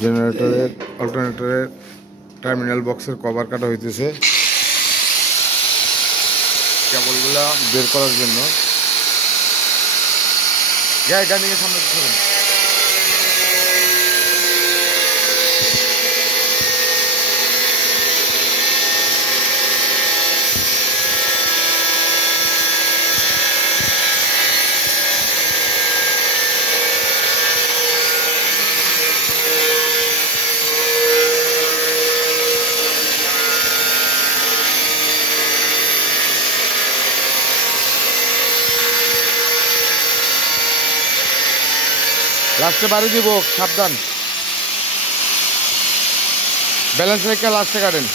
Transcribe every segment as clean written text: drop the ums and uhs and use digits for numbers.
জেনারেটরের অল্টারনেটরের টার্মিনাল বক্সের কভার কাটা হইতেছে কেবলগুলা বের করার জন্য। গাড়িটা নিয়ে সামনে থাকুন। লাস্টে বাড়ি দিব, সাবধান, ব্যালেন্স রেখে লাস্টে কাটেন।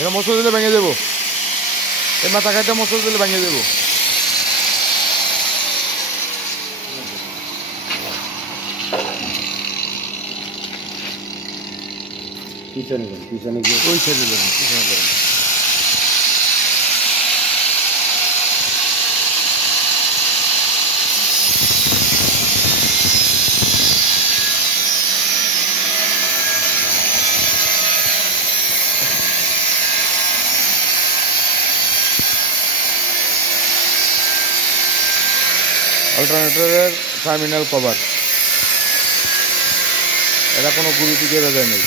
এটা মশলা দিলে ভেঙে দেবো, এই মাথা কাটা মশলা দিলে ভেঙে দেবো। পিছনে গিয়ে ওই সাইডে যাবেন, পিছনে যাবেন। অল্টারনেটরের টার্মিনাল কভার, এটা কোনো গুরুত্ব দেওয়া যায় নেই।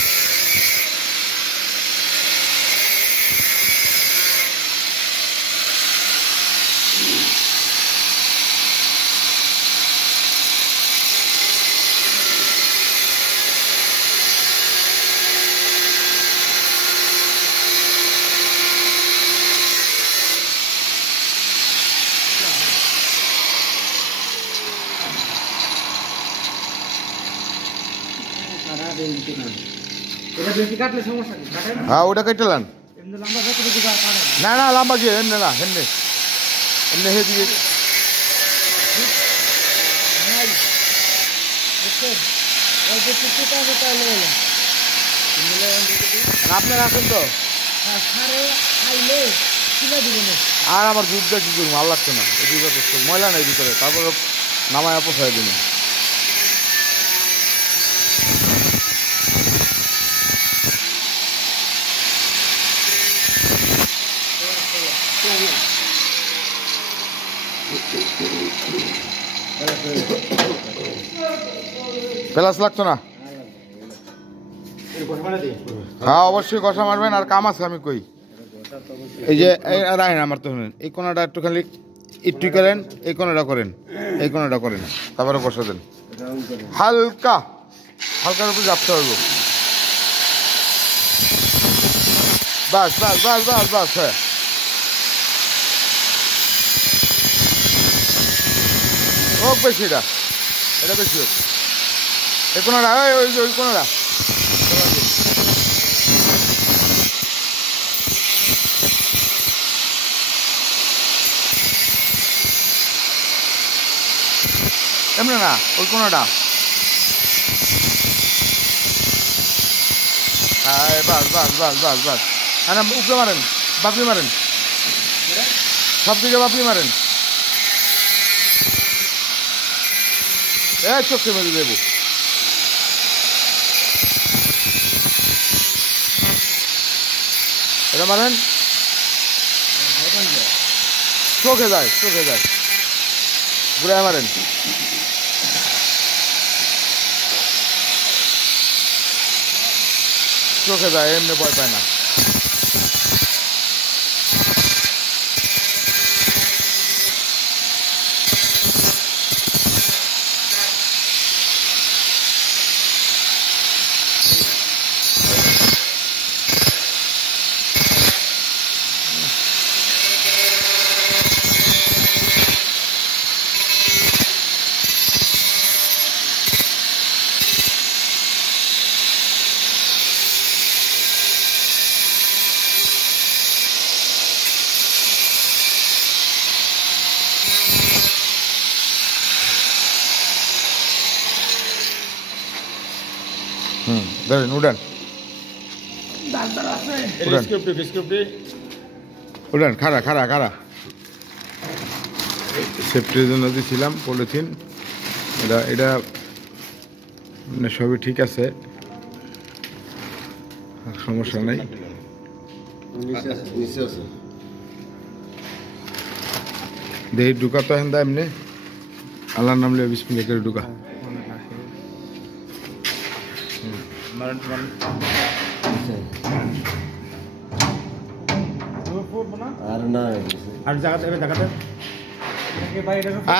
হ্যাঁ ওটা কেটে লান, না না লম্বা গিয়ে এমনি না, এমনি এমনি হে দিয়ে আপনার আসেন তো। আর আমার দুধটা কি করবো, ভালো লাগছে না, এদিকে যথেষ্ট ময়লা নেই ভিতরে, তারপরে নামায় পোষায় দিন। প্লাস লাগতো না? হ্যাঁ অবশ্যই কষা মারবেন, আর কাম আছে আমি কই। এই যে রাখেন আমার তো শুনেন, এই কোনাটা একটুখানি একটু করেন, এই কোনাটা করেন, এই কোনাটা করেন, তারপরে কষা দেন হালকা হালকার উপরে চাপতে হবে। বাস বাস বাস বাস বাস, হ্যাঁ হোক বেশি, এটা বেশি হোক। এই কোনাটা ওই কোনাটা এমনি না ওই কোনোটা হ্যাঁ বাস বাস বাস বাস বাস হ্যাঁ না উপরে মারেন বাপলি মারেন সব দিকে বাপলি মারেন চোখে মেরে দেবো এটা মারেন চোখে যায় ঘুরে মারেন চোখে যায় এমনি ভয় পায় না ধরেন উড়ান উড়ান খাড়া সেফটির জন্য দিয়েছিলাম পলিথিন এটা মানে সবই ঠিক আছে সমস্যা নাই দেহি ঢুকা তো হেন্দা এমনি আল্লাহর নাম লিয়ে বিসমিল্লাহ করে ঢুকা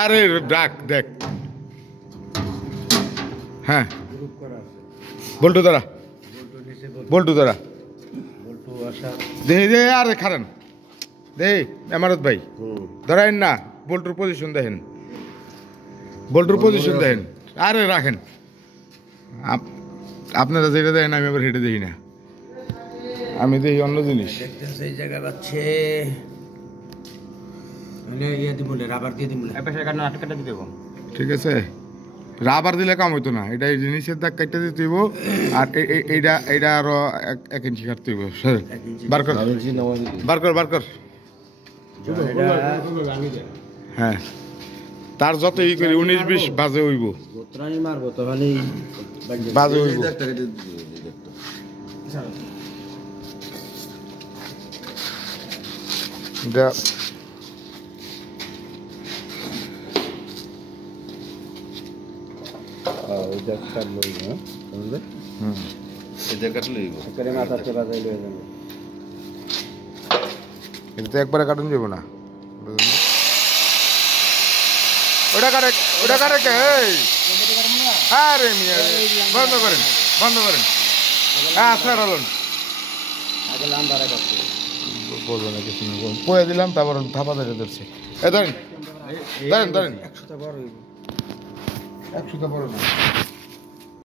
আরে ডাক দেখ হ্যাঁ বল্টু দ্বারা দে আরে খারান দে এমারত ভাই ধরেন না বল্টুর পজিশন দেখেন আরে রাখেন আপনারা যেটা দেখেন আমি আবার হেঁটে দেখি না আমি দেখি অন্য জিনিস এই জায়গা পাচ্ছে ঠিক আছে রাবার দিলে কাম হইতো না এটা জিনিসের দাগ কাটতে দিতে হইব আর এইটা আরো 1 ইঞ্চি কাটতে হইব বার কর হ্যাঁ তার যত ই করি 19-20 বাজে হইব বাজে হইব এটা এটা একবারে কাটুন যাবো না ওটা কাটে কে আরে মিয়া বন্ধ করেন হ্যাঁ স্যার হলুন বলবো না কিছু না পয়ে দিলাম তারপর থাপা ধরে ধরছে ধরেন 100টা বড় না